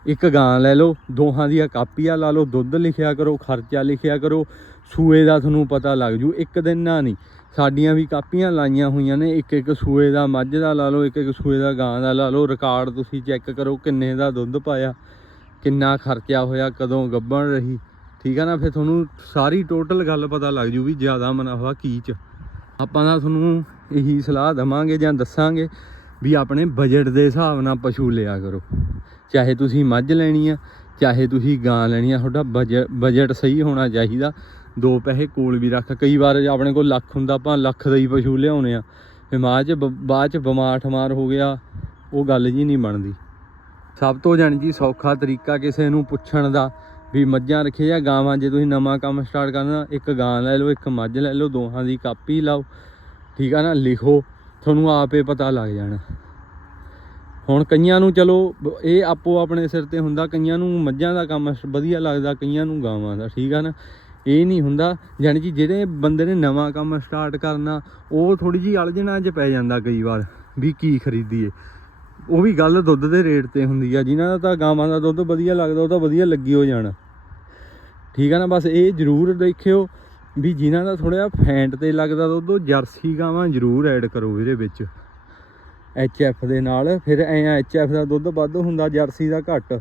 ਇੱਕ ਗਾਂ ਲੈ ਲਓ, ਦੋਹਾਂ ਦੀਆਂ ਕਾਪੀਆਂ ਲਾ ਲਓ, ਦੁੱਧ ਲਿਖਿਆ ਕਰੋ, ਖਰਚਾ ਲਿਖਿਆ ਕਰੋ, ਸੂਏ ਦਾ ਤੁਹਾਨੂੰ ਪਤਾ ਲੱਗ ਜੂ, ਇੱਕ ਦਿਨ ਨਾ ਨਹੀਂ। ਸਾਡੀਆਂ ਵੀ ਕਾਪੀਆਂ ਲਾਈਆਂ ਹੋਈਆਂ ਨੇ। ਇੱਕ ਇੱਕ ਸੂਏ ਦਾ ਮੱਝ ਦਾ ਲਾ ਲਓ, ਇੱਕ ਇੱਕ ਸੂਏ ਦਾ ਗਾਂ ਦਾ ਲਾ ਲਓ। ਰਿਕਾਰਡ ਤੁਸੀਂ ਚੈੱਕ ਕਰੋ ਕਿੰਨੇ ਦਾ ਦੁੱਧ ਪਾਇਆ, ਕਿੰਨਾ ਖਰਚਾ ਹੋਇਆ, ਕਦੋਂ ਗੱਭਣ ਰਹੀ। ਠੀਕ ਆ ਨਾ, ਫਿਰ ਤੁਹਾਨੂੰ ਸਾਰੀ ਟੋਟਲ ਗੱਲ ਪਤਾ ਲੱਗ ਜੂ ਵੀ ਜ਼ਿਆਦਾ ਮੁਨਾਫਾ ਕੀ ਚ। ਆਪਾਂ ਤਾਂ ਤੁਹਾਨੂੰ ਇਹੀ ਸਲਾਹ ਦਵਾਂਗੇ ਜਾਂ ਦੱਸਾਂਗੇ ਵੀ ਆਪਣੇ ਬਜਟ ਦੇ ਹਿਸਾਬ ਨਾਲ ਪਸ਼ੂ ਲਿਆ ਕਰੋ। ਚਾਹੇ ਤੁਸੀਂ ਮੱਝ ਲੈਣੀ ਆ, ਚਾਹੇ ਤੁਸੀਂ ਗਾਂ ਲੈਣੀ ਆ, ਤੁਹਾਡਾ ਬਜਟ ਬਜਟ ਸਹੀ ਹੋਣਾ ਚਾਹੀਦਾ। ਦੋ ਪੈਸੇ ਕੋਲ ਵੀ ਰੱਖ। ਕਈ ਵਾਰ ਆਪਣੇ ਕੋਲ ਲੱਖ ਹੁੰਦਾ, ਆਪਾਂ ਲੱਖ ਦਾ ਹੀ ਪਸ਼ੂ ਲਿਆਉਨੇ ਆ। ਫਿਰ ਬਾਅਦ ਚ ਬ- ਬਾਅਦ ਚ ਬਿਮਾਰ ਠਮਾਰ ਹੋ ਗਿਆ, ਉਹ ਗੱਲ ਜੀ ਨਹੀਂ ਬਣਦੀ। ਸਭ ਤੋਂ ਜਾਣੀ ਜੀ ਸੌਖਾ ਤਰੀਕਾ ਕਿਸੇ ਨੂੰ ਪੁੱਛਣ ਦਾ ਵੀ ਮੱਝਾਂ ਰੱਖੇ ਜਾਂ ਗਾਵਾਂ, ਜੇ ਤੁਸੀਂ ਨਵਾਂ ਕੰਮ ਸਟਾਰਟ ਕਰਨਾ, ਇੱਕ ਗਾਂ ਲੈ ਲਓ, ਇੱਕ ਮੱਝ ਲੈ ਲਓ, ਦੋਹਾਂ ਦੀ ਕਾਪੀ ਲਾਓ, ਠੀਕ ਆ ਨਾ, ਲਿਖੋ, ਤੁਹਾਨੂੰ ਆਪੇ ਪਤਾ ਲੱਗ ਜਾਣਾ। ਹੁਣ ਕਈਆਂ ਨੂੰ ਚਲੋ, ਇਹ ਆਪੋ ਆਪਣੇ ਸਿਰ ਤੇ ਹੁੰਦਾ, ਕਈਆਂ ਨੂੰ ਮੱਝਾਂ ਦਾ ਕੰਮ ਵਧੀਆ ਲੱਗਦਾ, ਕਈਆਂ ਨੂੰ ਗਾਵਾਂ ਦਾ, ਠੀਕ ਆ ਨਾ। ਇਹ ਨਹੀਂ ਹੁੰਦਾ, ਜਾਣੀ ਕਿ ਜਿਹੜੇ ਬੰਦੇ ਨੇ ਨਵਾਂ ਕੰਮ ਸਟਾਰਟ ਕਰਨਾ, ਉਹ ਥੋੜੀ ਜੀ ਅਲਝਣਾ 'ਚ ਪੈ ਜਾਂਦਾ ਕਈ ਵਾਰ, ਵੀ ਕੀ ਖਰੀਦੀਏ। ਉਹ ਵੀ ਗੱਲ ਦੁੱਧ ਦੇ ਰੇਟ ਤੇ ਹੁੰਦੀ ਆ, ਜਿਨ੍ਹਾਂ ਦਾ ਤਾਂ ਗਾਵਾਂ ਦਾ ਦੁੱਧ ਵਧੀਆ ਲੱਗਦਾ, ਉਹ ਤਾਂ ਵਧੀਆ ਲੱਗੀ ਹੋ ਜਾਣਾ। ਠੀਕ ਆ ਨਾ, ਬਸ ਇਹ ਜ਼ਰੂਰ ਦੇਖਿਓ ਵੀ ਜਿਨ੍ਹਾਂ ਦਾ ਥੋੜਾ ਫੈਂਟ ਤੇ ਲੱਗਦਾ ਦੁੱਧ, ਉਹ ਜਰਸੀ ਗਾਵਾਂ ਜ਼ਰੂਰ ਐਡ ਕਰੋ ਇਹਦੇ ਵਿੱਚ। ਐਚ ਐਫ ਦੇ ਨਾਲ, ਫਿਰ ਐ ਐਚ ਐਫ ਦਾ ਦੁੱਧ ਵੱਧ ਹੁੰਦਾ, ਜਰਸੀ ਦਾ ਘੱਟ।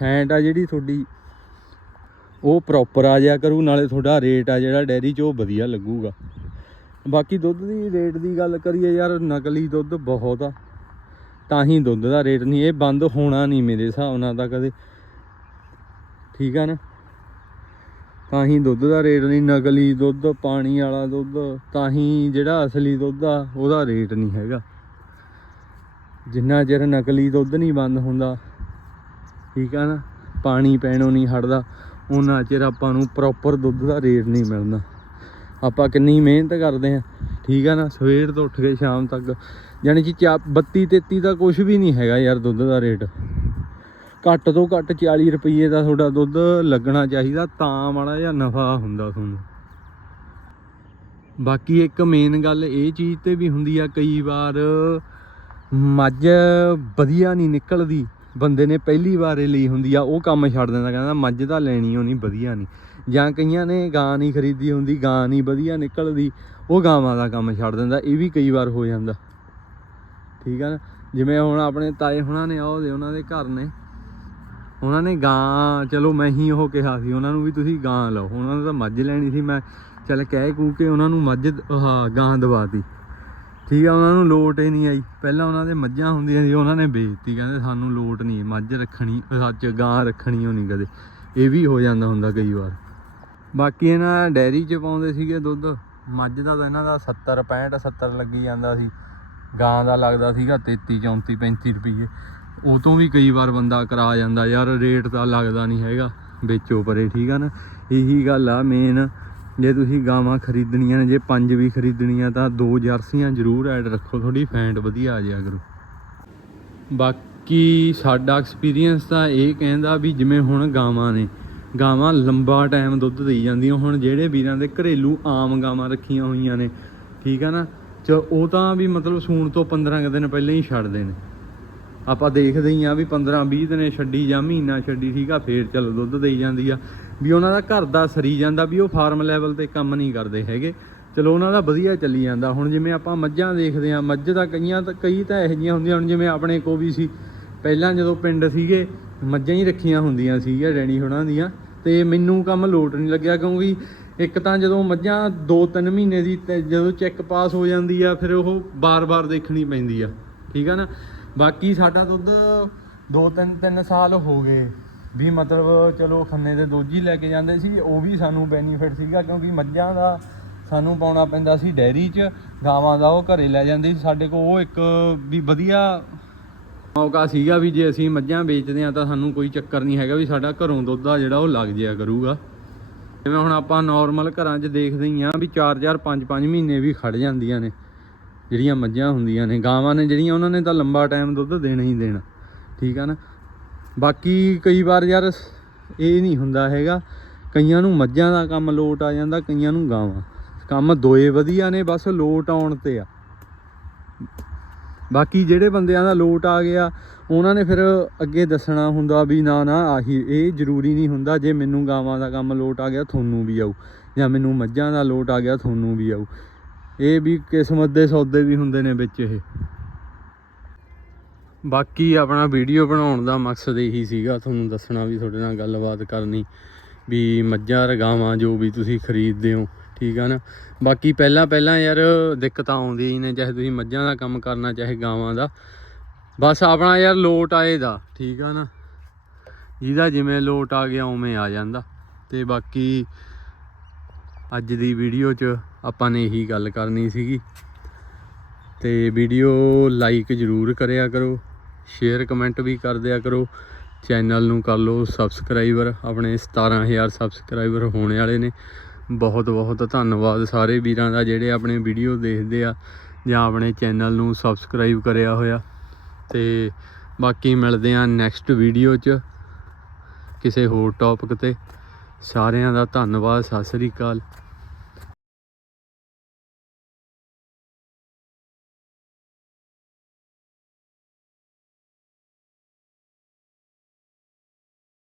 ਫੈਂਟ ਆ ਜਿਹੜੀ ਤੁਹਾਡੀ ਉਹ ਪ੍ਰੋਪਰ ਆ ਜਾਇਆ ਕਰੂ, ਨਾਲੇ ਤੁਹਾਡਾ ਰੇਟ ਆ ਜਿਹੜਾ ਡੈਰੀ 'ਚ, ਉਹ ਵਧੀਆ ਲੱਗੂਗਾ। ਬਾਕੀ ਦੁੱਧ ਦੀ ਰੇਟ ਦੀ ਗੱਲ ਕਰੀਏ ਯਾਰ, ਨਕਲੀ ਦੁੱਧ ਬਹੁਤ ਆ। ਤਾਂ ਹੀ ਦੁੱਧ ਦਾ ਰੇਟ ਨਹੀਂ, ਇਹ ਬੰਦ ਹੋਣਾ ਨਹੀਂ ਮੇਰੇ ਹਿਸਾਬ ਨਾਲ ਤਾਂ ਕਦੇ। ਠੀਕ ਆ ਨਾ? ਤਾਂ ਹੀ ਦੁੱਧ ਦਾ ਰੇਟ ਨਹੀਂ, ਨਕਲੀ ਦੁੱਧ, ਪਾਣੀ ਵਾਲਾ ਦੁੱਧ, ਤਾਂ ਹੀ ਜਿਹੜਾ ਅਸਲੀ ਦੁੱਧ ਆ, ਉਹਦਾ ਰੇਟ ਨਹੀਂ ਹੈਗਾ। ਜਿੰਨਾ ਚਿਰ ਨਕਲੀ ਦੁੱਧ ਨਹੀਂ ਬੰਦ ਹੁੰਦਾ, ਠੀਕ ਆ ਨਾ? ਪਾਣੀ ਪੈਣੋਂ ਨਹੀਂ ਹਟਦਾ। ਉਹਨਾਂ ਚਿਰ ਆਪਾਂ ਨੂੰ ਪ੍ਰੋਪਰ ਦੁੱਧ ਦਾ ਰੇਟ ਨਹੀਂ ਮਿਲਦਾ। ਆਪਾਂ ਕਿੰਨੀ ਮਿਹਨਤ ਕਰਦੇ ਆ ਠੀਕ ਆ ਨਾ? ਸਵੇਰ ਤੋਂ ਉੱਠ ਕੇ ਸ਼ਾਮ ਤੱਕ ਯਾਨੀ ਕਿ ਚਾ 32 33 ਦਾ ਕੁਝ ਵੀ ਨਹੀਂ ਹੈਗਾ ਯਾਰ ਦੁੱਧ ਦਾ ਰੇਟ ਘੱਟ ਤੋਂ ਘੱਟ 40 ਰੁਪਏ ਦਾ ਤੁਹਾਡਾ ਦੁੱਧ ਲੱਗਣਾ ਚਾਹੀਦਾ ਤਾਂ ਮਾੜਾ ਜਾਂ ਨਫਾ ਹੁੰਦਾ ਤੁਹਾਨੂੰ। ਬਾਕੀ ਇੱਕ ਮੇਨ ਗੱਲ ਇਹ ਚੀਜ਼ ਤੇ ਵੀ ਹੁੰਦੀ ਆ, ਕਈ ਵਾਰ ਮੱਝ ਵਧੀਆ ਨਹੀਂ ਨਿਕਲਦੀ। ਬੰਦੇ ਨੇ ਪਹਿਲੀ ਵਾਰ ਇਹ ਲਈ ਹੁੰਦੀ ਆ, ਉਹ ਕੰਮ ਛੱਡ ਦਿੰਦਾ, ਕਹਿੰਦਾ ਮੱਝ ਤਾਂ ਲੈਣੀ ਓ ਨਹੀਂ ਵਧੀਆ ਨਹੀਂ ਜਾਂ ਕਈਆਂ ਨੇ ਗਾਂ ਨਹੀਂ ਖਰੀਦੀ ਹੁੰਦੀ, ਗਾਂ ਨਹੀਂ ਵਧੀਆ ਨਿਕਲਦੀ, ਉਹ ਗਾਵਾਂ ਦਾ ਕੰਮ ਛੱਡ ਦਿੰਦਾ, ਇਹ ਵੀ ਕਈ ਵਾਰ ਹੋ ਜਾਂਦਾ। ਠੀਕ ਆ ਨਾ? ਜਿਵੇਂ ਹੁਣ ਆਪਣੇ ਤਾਏ ਹੁਣਾਂ ਨੇ ਆਉਦੇ ਉਹਨਾਂ ਦੇ ਘਰ ਨੇ। ਉਹਨਾਂ ਨੇ ਗਾਂ, ਚਲੋ ਮੈਂ ਹੀ ਉਹ ਕਿਹਾ ਸੀ, ਉਹਨਾਂ ਨੂੰ ਵੀ ਤੁਸੀਂ ਗਾਂ ਲਓ। ਉਹਨਾਂ ਨੇ ਤਾਂ ਮੱਝ ਲੈਣੀ ਸੀ, ਮੈਂ ਚੱਲ ਕਹਿ ਕੂ ਕੇ ਉਹਨਾਂ ਨੂੰ ਮੱਝ, ਆਹ ਗਾਂ ਦਵਾਤੀ ਠੀਕ ਆ, ਉਹਨਾਂ ਨੂੰ ਲੋਟ ਹੀ ਨਹੀਂ ਆਈ। ਪਹਿਲਾਂ ਉਹਨਾਂ ਦੇ ਮੱਝਾਂ ਹੁੰਦੀਆਂ ਸੀ, ਉਹਨਾਂ ਨੇ ਵੇਚਤੀ ਕਹਿੰਦੇ, ਸਾਨੂੰ ਲੋਟ ਨਹੀਂ ਮੱਝ ਰੱਖਣੀ, ਸੱਚ ਗਾਂ ਰੱਖਣੀ ਹੋ ਨਹੀਂ ਕਦੇ। ਇਹ ਵੀ ਹੋ ਜਾਂਦਾ ਹੁੰਦਾ ਕਈ ਵਾਰ। ਬਾਕੀ ਇਹਨਾਂ ਡੈਰੀ 'ਚ ਪਾਉਂਦੇ ਸੀਗੇ ਦੁੱਧ। ਮੱਝ ਦਾ ਤਾਂ ਇਹਨਾਂ ਦਾ 70 65 70 ਲੱਗੀ ਜਾਂਦਾ ਸੀ। ਗਾਂ ਦਾ ਲੱਗਦਾ ਸੀਗਾ 33 34 35 ਰੁਪਏ ਉਹ ਤੋਂ ਵੀ ਕਈ ਵਾਰ ਬੰਦਾ ਕਰਾ ਜਾਂਦਾ, ਯਾਰ ਰੇਟ ਤਾਂ ਲੱਗਦਾ ਨਹੀਂ ਹੈਗਾ, ਵੇਚੋ ਪਰੇ। ਠੀਕ ਆ ਨਾ? ਇਹੀ ਗੱਲ ਆ ਮੇਨ ਜੇ ਤੁਸੀਂ ਗਾਵਾਂ ਖਰੀਦਣੀਆਂ ਨੇ, ਜੇ ਪੰਜ ਵੀ ਖਰੀਦਣੀਆਂ ਤਾਂ ਦੋ ਜਰਸੀਆਂ ਜ਼ਰੂਰ ਐਡ ਰੱਖੋ, ਤੁਹਾਡੀ ਫੈਂਟ ਵਧੀਆ ਆ ਜਾਇਆ ਕਰੋ। ਬਾਕੀ ਸਾਡਾ ਐਕਸਪੀਰੀਅੰਸ ਤਾਂ ਇਹ ਕਹਿੰਦਾ ਵੀ ਜਿਵੇਂ ਹੁਣ ਗਾਵਾਂ ਨੇ, ਗਾਵਾਂ ਲੰਬਾ ਟਾਈਮ ਦੁੱਧ ਦੇਈ ਜਾਂਦੀਆਂ, ਹੁਣ ਜਿਹੜੇ ਵੀਰਾਂ ਦੇ ਘਰੇਲੂ ਆਮ ਗਾਵਾਂ ਰੱਖੀਆਂ ਹੋਈਆਂ ਨੇ, ਠੀਕ ਆ ਨਾ? ਚ ਉਹ ਤਾਂ ਵੀ ਮਤਲਬ ਸੂਣ ਤੋਂ 15 ਕੁ ਦਿਨ ਪਹਿਲਾਂ ਹੀ ਛੱਡਦੇ ਨੇ। ਆਪਾਂ ਦੇਖਦੇ ਹੀ ਆ ਵੀ 15 20 ਦਿਨੇ ਛੱਡੀ ਜਾਂ ਮਹੀਨਾ ਛੱਡੀ, ਠੀਕ ਆ, ਫੇਰ ਚੱਲ ਦੁੱਧ ਦੇਈ ਜਾਂਦੀ ਆ। ਵੀ ਉਹਨਾਂ ਦਾ ਘਰ ਦਾ ਸਰੀ ਜਾਂਦਾ ਵੀ ਉਹ ਫਾਰਮ ਲੈਵਲ ਤੇ ਕੰਮ ਨਹੀਂ ਕਰਦੇ ਹੈਗੇ। ਚਲੋ ਉਹਨਾਂ ਦਾ ਵਧੀਆ ਚੱਲੀ ਜਾਂਦਾ। ਹੁਣ ਜਿਵੇਂ ਆਪਾਂ ਮੱਝਾਂ ਦੇਖਦੇ ਆ ਮੱਝ ਦਾ ਕਈਆਂ ਤਾਂ ਕਈ ਤਾਂ ਇਹੋ ਜਿਹੀਆਂ ਹੁੰਦੀਆਂ ਹੁਣ ਜਿਵੇਂ ਆਪਣੇ ਕੋ ਵੀ ਸੀ। ਪਹਿਲਾਂ ਜਦੋਂ ਪਿੰਡ ਸੀਗੇ, ਮੱਝਾਂ ਹੀ ਰੱਖੀਆਂ ਹੁੰਦੀਆਂ ਸੀਗੀਆਂ ਡੈਣੀ ਹੁਣਾਂ ਦੀਆਂ। ਤੇ ਮੈਨੂੰ ਕੰਮ ਲੋਟ ਨਹੀਂ ਲੱਗਿਆ ਕਿਉਂਕਿ ਇੱਕ ਤਾਂ ਜਦੋਂ ਮੱਝਾਂ 2-3 ਮਹੀਨੇ ਦੀ ਜਦੋਂ ਚੈੱਕ ਪਾਸ ਹੋ ਜਾਂਦੀ ਆ, ਫਿਰ ਉਹ ਬਾਰ-ਬਾਰ ਦੇਖਣੀ ਪੈਂਦੀ ਆ। ਠੀਕ ਆ ਨਾ? ਬਾਕੀ ਸਾਡਾ ਦੁੱਧ 2-3 ਸਾਲ ਹੋ ਗਏ। ਵੀ ਮਤਲਬ ਚਲੋ ਖੰਨੇ ਦੇ ਦੋਜੀ ਲੈ ਕੇ ਜਾਂਦੇ ਸੀ, ਉਹ ਵੀ ਸਾਨੂੰ ਬੈਨੀਫਿਟ ਸੀਗਾ ਕਿਉਂਕਿ ਮੱਝਾਂ ਦਾ ਸਾਨੂੰ ਪਾਉਣਾ ਪੈਂਦਾ ਸੀ ਡੈਰੀ 'ਚ, ਗਾਵਾਂ ਦਾ ਉਹ ਘਰੇ ਲੈ ਜਾਂਦੇ ਸੀ। ਸਾਡੇ ਕੋਲ ਉਹ ਇੱਕ ਵੀ ਵਧੀਆ ਮੌਕਾ ਸੀਗਾ ਵੀ ਜੇ ਅਸੀਂ ਮੱਝਾਂ ਵੇਚਦੇ ਆ ਤਾਂ ਸਾਨੂੰ ਕੋਈ ਚੱਕਰ ਨਹੀਂ ਹੈਗਾ ਵੀ ਸਾਡਾ ਘਰੋਂ ਦੁੱਧ ਆ ਜਿਹੜਾ ਉਹ ਲੱਗ ਜਾਇਆ ਕਰੂਗਾ। ਜਿਵੇਂ ਹੁਣ ਆਪਾਂ ਨਾਰਮਲ ਘਰਾਂ 'ਚ ਦੇਖਦੇ ਹੀ ਆ ਵੀ 4-4 5-5 ਮਹੀਨੇ ਵੀ ਖੜ ਜਾਂਦੀਆਂ ਨੇ, ਜਿਹੜੀਆਂ ਮੱਝਾਂ ਹੁੰਦੀਆਂ ਨੇ। ਗਾਵਾਂ ਨੇ ਜਿਹੜੀਆਂ, ਉਹਨਾਂ ਨੇ ਤਾਂ ਲੰਬਾ ਟਾਈਮ ਦੁੱਧ ਦੇਣਾ ਹੀ ਦੇਣਾ। ਠੀਕ ਆ ਨਾ? ਬਾਕੀ ਕਈ ਵਾਰ ਯਾਰ ਇਹ ਨਹੀਂ ਹੁੰਦਾ ਹੈਗਾ, ਕਈਆਂ ਨੂੰ ਮੱਝਾਂ ਦਾ ਕੰਮ ਲੋਟ ਆ ਜਾਂਦਾ, ਕਈਆਂ ਨੂੰ ਗਾਵਾਂ। ਕੰਮ ਦੋਏ ਵਧੀਆ ਨੇ, ਬਸ ਲੋਟ ਆਉਣ ਤੇ ਆ। ਬਾਕੀ ਜਿਹੜੇ ਬੰਦਿਆਂ ਦਾ ਲੋਟ ਆ ਗਿਆ, ਉਹਨਾਂ ਨੇ ਫਿਰ ਅੱਗੇ ਦੱਸਣਾ ਹੁੰਦਾ ਵੀ ਨਾ ਨਾ, ਆਹੀ, ਇਹ ਜ਼ਰੂਰੀ ਨਹੀਂ ਹੁੰਦਾ, ਜੇ ਮੈਨੂੰ ਗਾਵਾਂ ਦਾ ਕੰਮ ਲੋਟ ਆ ਗਿਆ, ਤੁਹਾਨੂੰ ਵੀ ਆਊ। ਜਾਂ ਮੈਨੂੰ ਮੱਝਾਂ ਦਾ ਲੋਟ ਆ ਗਿਆ, ਤੁਹਾਨੂੰ ਵੀ ਆਊ। ਇਹ ਵੀ ਕਿਸਮਤ ਦੇ ਸੌਦੇ ਵੀ ਹੁੰਦੇ ਨੇ ਵਿੱਚ ਇਹ। ਬਾਕੀ ਆਪਣਾ ਵੀਡੀਓ ਬਣਾਉਣ ਦਾ ਮਕਸਦ ਇਹੀ ਸੀਗਾ, ਤੁਹਾਨੂੰ ਦੱਸਣਾ ਵੀ ਤੁਹਾਡੇ ਨਾਲ ਗੱਲਬਾਤ ਕਰਨੀ, ਵੀ ਮੱਝਾਂ ਰਗਾਵਾਂ ਜੋ ਵੀ ਤੁਸੀਂ ਖਰੀਦਦੇ ਹੋ, ਠੀਕ ਆ ਨਾ? ਬਾਕੀ ਪਹਿਲਾਂ ਪਹਿਲਾਂ ਯਾਰ ਦਿੱਕਤਾਂ ਆਉਂਦੀਆਂ ਹੀ ਨੇ, ਚਾਹੇ ਤੁਸੀਂ ਮੱਝਾਂ ਦਾ ਕੰਮ ਕਰਨਾ, ਚਾਹੇ ਗਾਵਾਂ ਦਾ। ਬਸ ਆਪਣਾ ਯਾਰ ਲੋਟ ਆਏ ਦਾ ਠੀਕ ਆ ਨਾ? ਜਿਹਦਾ ਜਿਵੇਂ ਲੋਟ ਆ ਗਿਆ, ਉਵੇਂ ਆ ਜਾਂਦਾ। ਤੇ ਬਾਕੀ ਅੱਜ ਦੀ ਵੀਡੀਓ 'ਚ ਆਪਾਂ ਨੇ ਇਹੀ ਗੱਲ ਕਰਨੀ ਸੀਗੀ। ਤੇ ਵੀਡੀਓ ਲਾਈਕ ਜ਼ਰੂਰ ਕਰਿਆ ਕਰੋ। ਸ਼ੇਅਰ, ਕਮੈਂਟ ਵੀ ਕਰ ਦਿਆ ਕਰੋ। ਚੈਨਲ ਨੂੰ ਕਰ ਲਓ ਸਬਸਕ੍ਰਾਈਬਰ। ਆਪਣੇ 17000 ਸਬਸਕ੍ਰਾਈਬਰ ਹੋਣੇ ਵਾਲੇ ਨੇ। ਬਹੁਤ ਬਹੁਤ ਧੰਨਵਾਦ ਸਾਰੇ ਵੀਰਾਂ ਦਾ ਜਿਹੜੇ ਆਪਣੇ ਵੀਡੀਓ ਦੇਖਦੇ ਆ ਜਾਂ ਆਪਣੇ ਚੈਨਲ ਨੂੰ ਸਬਸਕ੍ਰਾਈਬ ਕਰਿਆ ਹੋਇਆ। ਤੇ ਬਾਕੀ ਮਿਲਦੇ ਆ ਨੈਕਸਟ ਵੀਡੀਓ 'ਚ ਕਿਸੇ ਹੋਰ ਟੌਪਿਕ ਤੇ। ਸਾਰਿਆਂ ਦਾ ਧੰਨਵਾਦ, ਸਤਿ ਸ੍ਰੀ ਅਕਾਲ।